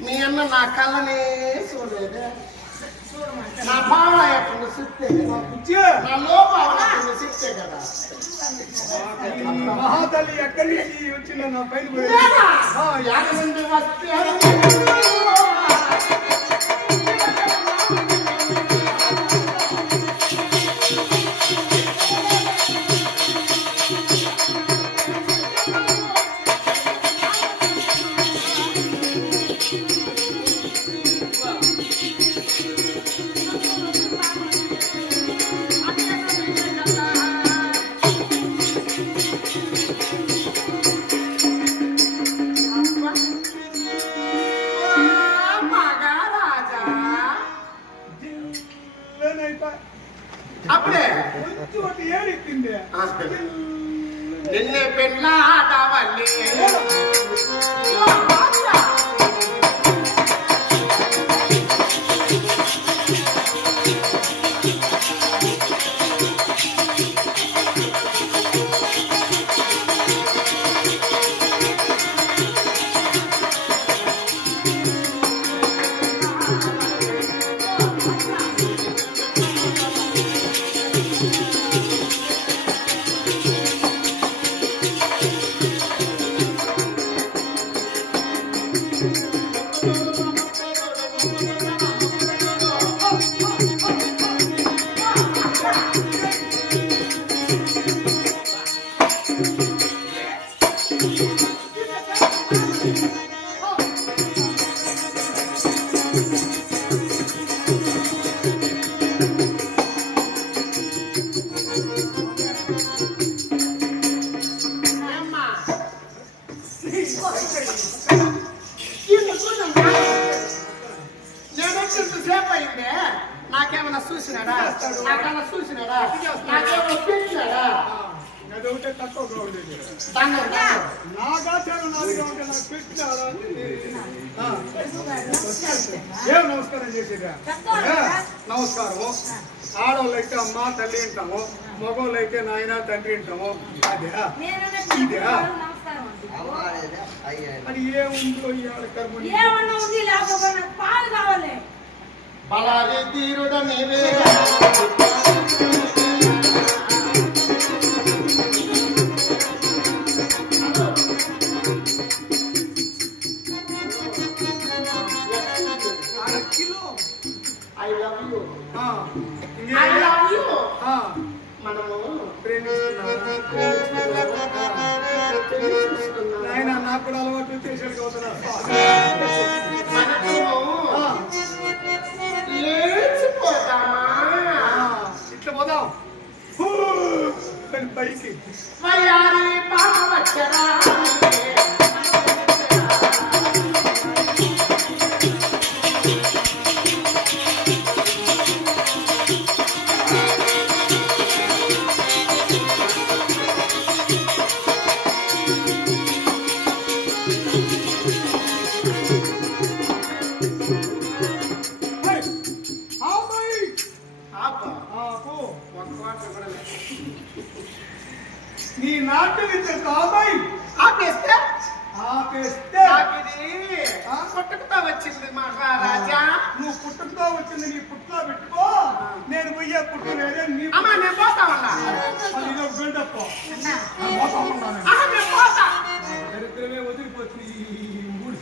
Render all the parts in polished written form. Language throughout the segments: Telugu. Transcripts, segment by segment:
మీ అన్న నా కళ్ళనే చూడలేదు నా భావ ఎప్పుడు చెప్తే నా లోపాలు చెప్తే కదా మహాతల్లి ఎక్కడి నుంచి వచ్చిన నా పైన నుండి వస్తే అప్పుడే ఏడిపింది నిన్నే పెళ్ళాడవల్లి నాకేమన్నా చూసినాడా నాకన్నా చూసినాడా నాకేమన్నా చూసినాడా అదొకటే తక్కువగా ఉండేది నా గాచారం నాలుగా ఉంటే నాకు పెట్టినాడా ఏం నమస్కారం చేసేదా నమస్కారము ఆడవాళ్ళు అయితే అమ్మ తల్లి అంటాము మగవాళ్ళు అయితే నాయన తండ్రి అంటాము అదే ఇదే అది ఏముందో పాలు కావాలి బలారి తీరుడ నీవే I love you. మనము ఆయన నాకు కూడా అలవాటు చేశాడు అవుతున్నా ఇట్లా పోదాం పైకి నీ నాట్యం ఇచ్చే కాబాయి ఆపేస్తే పుట్టుకతో వచ్చింది మహారాజా నువ్వు పుట్టుకతో వచ్చింది నీ పుట్టులో పెట్టుకో నేను పోయే పుట్టు వేరే నీ నేను పోతామన్నా బిల్డప్ దరిద్రమే వదిలిపోతుంది ఈ మూడు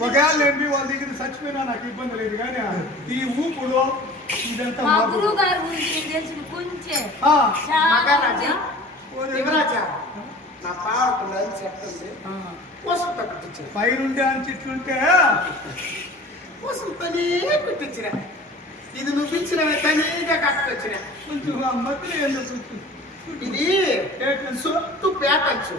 ఒకవేళ ఏంటి వాళ్ళ దగ్గర చచ్చిపోయినా నాకు ఇబ్బంది లేదు కానీ ఈ ఊపుడు ఇదంతా మా మాకు. గురువు గారి గురించి తెలిసిన కొంచెం ఆ, మహారాజా యువరాజా నా పాడుతుందని చెప్పండి ఆ. కోసం పెట్టించిన పైరుండే అని చెట్లుంటే కోసం పని పెట్టించిన ఇది నువ్వు ఇచ్చిన తనీగా కట్టొచ్చిన కొంచెం ఆ మధ్యలో ఎందుకు ఇది సొత్తు పేటంచు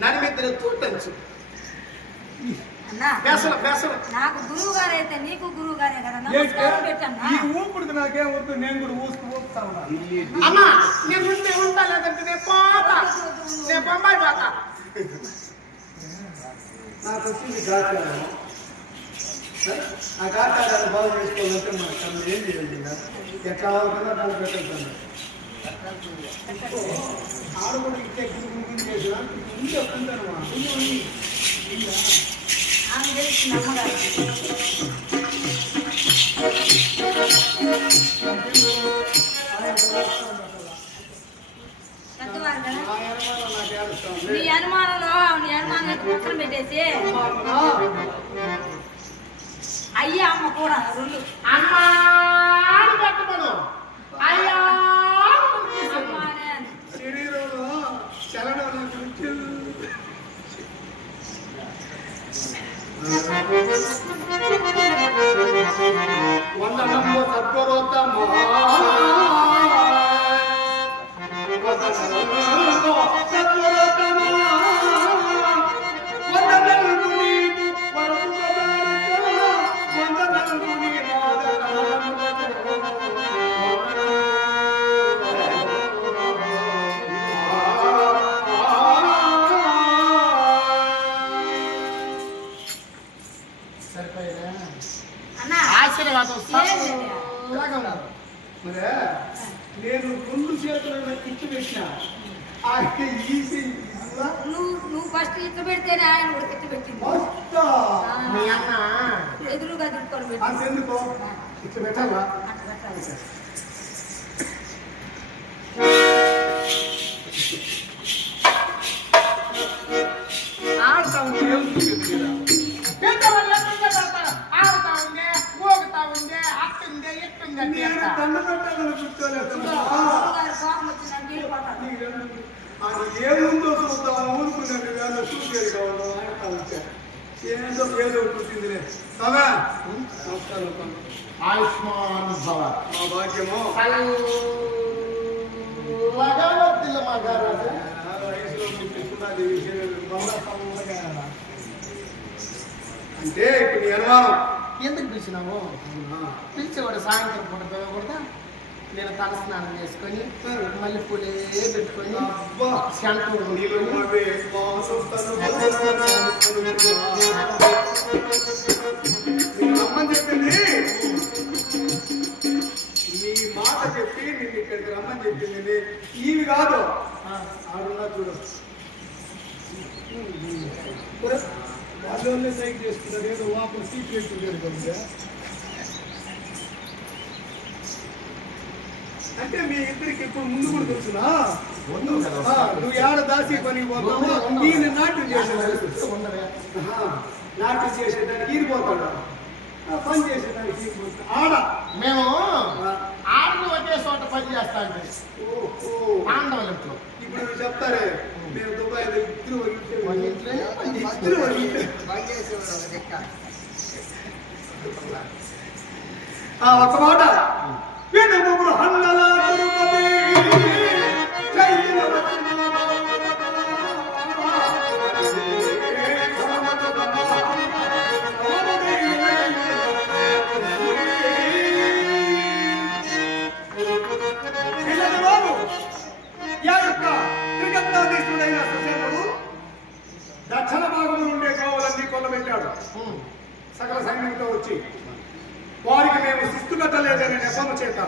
నడిమిద్దరు తూటంచు అన్నా పెసలు పెసలు నాకు గురువు గారు అయితే నీకు గురువు గారే కదా ఏంటి? నమస్కారం పెట్టన్నా ఈ ఊపుడుకు నాకేం వద్దు నేను కూడా ఊపుతా ఉన్నా అమ్మా నేను ఉంటే ఉంటా లేదంటే నేను పోతా నేను బొంబాయి పోతా నాకు వచ్చింది గాచారం ఆ గాచారాన్ని బాగా చేసుకోవాలంటే మన తను ఏం చేయాలి ఎట్లా కావాలన్నా దాన్ని పెట్టాను ఆడు కూడా ఇచ్చే గురించి చేసిన ఇంకే ఉంటాను ఆమె తెలిసిన అమ్మగారు పెద్దవారు కదా ఆ అనుమానం నాకు ఏడుస్తాను నీ అనుమానంలో నీ అనుమానం పక్కన పెట్టేసి అయ్యా అమ్మ కూడా రెండు అమ్మా అని పెట్టమను అయ్యా అమ్మానే అని. శరీరంలో చలనం నా గురించి వందనము సద్గురోత్తమా సరిపోయినా అన్నా ఆశీర్వాదం ఏంటి? చల్లగా ఉన్నారు. మరే నేను రెండు చేతులను ఇచ్చి పెట్టిన ఆయన ఈజీ నువ్వు ఫస్ట్ ఇట్లా పెడితేనే ఆయన కూడా ఇట్లా పెట్టింది మీ అన్న ఎదురుగా తిట్టుకొని పెట్టి అంతెందుకో ఇట్లా పెట్టాలా అట్లా పెట్టాలి. ఆడతా ఉంది ఏముంటుంది కదా పెద్దవాళ్ళు ఎక్కడ పెడతారు? ఆడుతా ఉందే ఊగుతా ఉందే అట్టుంది ఎట్టుంది అని నేను చెప్తా. దండ పెట్టాలని కూర్చోలేదు గురువు గారు కోపం వచ్చిందని నీళ్ళు పట్టాలి. ఏముందో చూద్దాం ఊరుకున్నాను వేళ చూసేది కావాలి ఆడతా వచ్చా ఏదో పుట్టిందిలే అవా నమస్కారం ఆయుష్మాన్ భవ మా భాగ్యము చల్లగా వద్దులే మహారాజా. వయసులో పుట్టించుకున్నది అంటే ఇప్పుడు నీ అనుమానం ఎందుకు పిలిచినావు పిలిచేవాడు సాయంత్రం పూట పిలవకూడదా నేను తలస్నానం చేసుకొని మళ్ళీ పూలే పెట్టుకొని అబ్బా శాంతం నీళ్ళు అవే రమ్మని చెప్పింది నీ మాట చెప్పి నిన్ను ఇక్కడికి రమ్మని చెప్పింది ఇవి కాదు ఆడున్నా చూడు వాళ్ళే సైక్ చేసుకున్నారు ఏదో లోపల సీక్రెట్ ఉంటుంది అంటే మీ ఇద్దరికి ఇప్పుడు ముందు కూడా తెలుసునా నువ్వు ఏడ దాసి పనికి పోతావు ఈయన నాట్యం చేసేదానికి నాట్యం చేసేదానికి ఈరిపోతాడు పని చేసేదానికి ఈరిపోతాడు ఆడ మేము ఆడలు ఒకే చోట పని చేస్తాండి పాండవుల ఇంట్లో ఇప్పుడు నువ్వు చెప్తారే నేను దుబాయ్ ఇద్దరు వాళ్ళ ఇంట్లోనే పని ఇద్దరు ఒక్క మాట వినుము హన్నల తిరుపతి బాబు యా యొక్క త్రిగత్తాధీశుడైన సుసేనుడు దక్షిణ భాగంలో ఉండే గోవులన్నీ కొల్లబెట్టాడు సకల సైన్యంతో వచ్చి వారికి మేము శిస్తు కట్టలేదనే నెపము చేత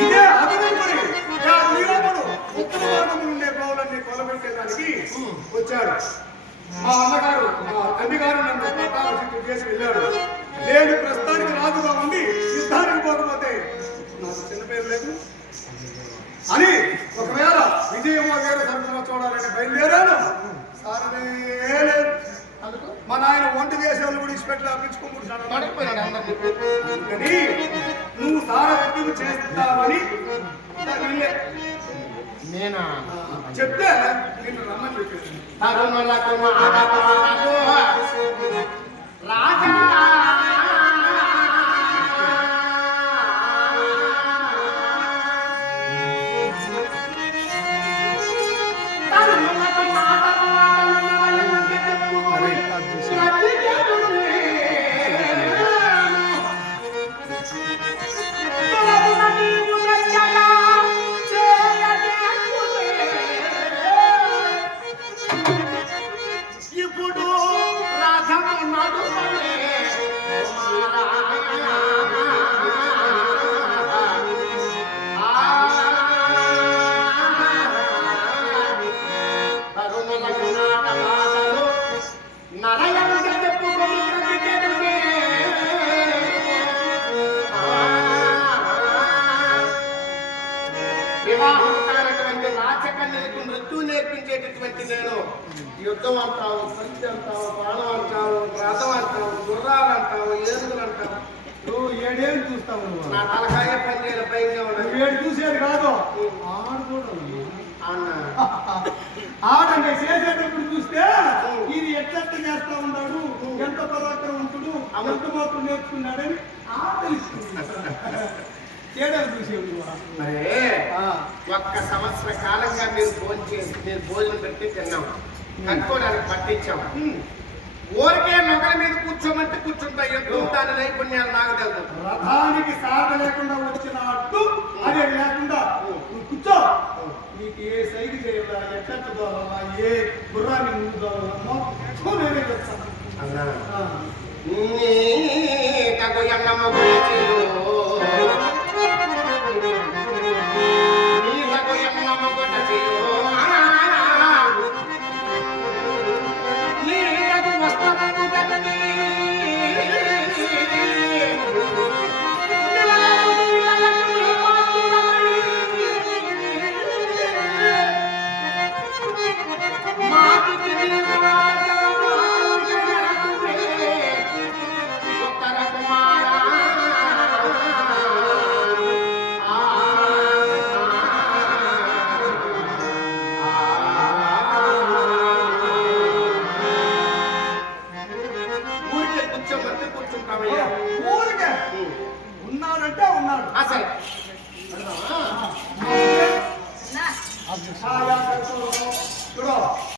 ఇదే అదనుకుని వీరముడు ఉత్తర భాగంలో ఉండే గోవులన్నీ కొల్లబెట్టేదానికి వచ్చాడు మా అన్నగారు మా తండ్రి గారు నన్ను పట్టాభిషేకం చేసి వెళ్ళాడు నేను ప్రస్తుతానికి రాజుగా ఉండి యుద్ధానికి పోకపోతే నాకు చిన్న పేరు లేదు అని ఒకవేళ విజయం వేరే సరుకులో చూడాలని బయలుదేరాను సారనే లేదు అందుకు మా నాయన ఒంటి వేసి పడిపోయాడు అందరినీ. అందుకని నువ్వు సారథ్యం చేస్తావని వీళ్ళే నేనా చెప్తే నిన్ను రమ్మని చెప్పేసి తరుణులకు మానవాడు రాజా తరుణులకు ఇప్పుడు రాధము నడుమలే తరుణులకు నాటవాదలు నరయంగ చెప్పుకొని బ్రతికెడునే. వివాహం కానటువంటి రాచకన్యలకు నృత్యం నేర్పించేటటువంటి నేను యుద్ధం అంటావు, సంచి అంటావు, బాణం అంటావు, రథం అంటావు, గుర్రాలు అంటావు, ఏనుగులు అంటావు. నువ్వు ఏడేళ్ళు చూస్తావు నువ్వు నా తలకాయ పనిచేయాల పైగా నువ్వు ఉన్నది ఏడు చూసేది కాదు ఆడుకోవడం అన్న. ఆడంటే చేసేటప్పుడు చూస్తే ఇది ఎట్లా చేస్తా ఉన్నాడు, ఎంత పరాక్రమంతుడు, ఎంత మాత్రం నేర్చుకున్నాడని తెలుస్తుంది. తేడాలు చూసేవి మరే ఒక్క సంవత్సర కాలంగా మీరు భోజనం పెట్టి తిన్నాం, కట్టుకోవడానికి పట్టించాం. ఊరికే నొగల మీద కూర్చోమంటే కూర్చుంటా. ఎంతో దాని నైపుణ్యాలు నాకు తెలుసు. రథానికి సాధ లేకుండా వచ్చిన అడ్డు అదే లేకుండా నువ్వు కూర్చో. నీకు ఏ సైకి చేయాలా, ఎట్ట దోవాలా, ఏ గుర్రాన్ని ముందు దోవాలా మొత్తం నేనే చెప్తాను. అన్నా నీకు ఎన్నమ్మ గురించిలో నీకు ఎన్నమ్మ గురించిలో నీకు వస్త్రము గట్టి ఊరికే ఉన్నాడంటే ఉన్నాడు. సరే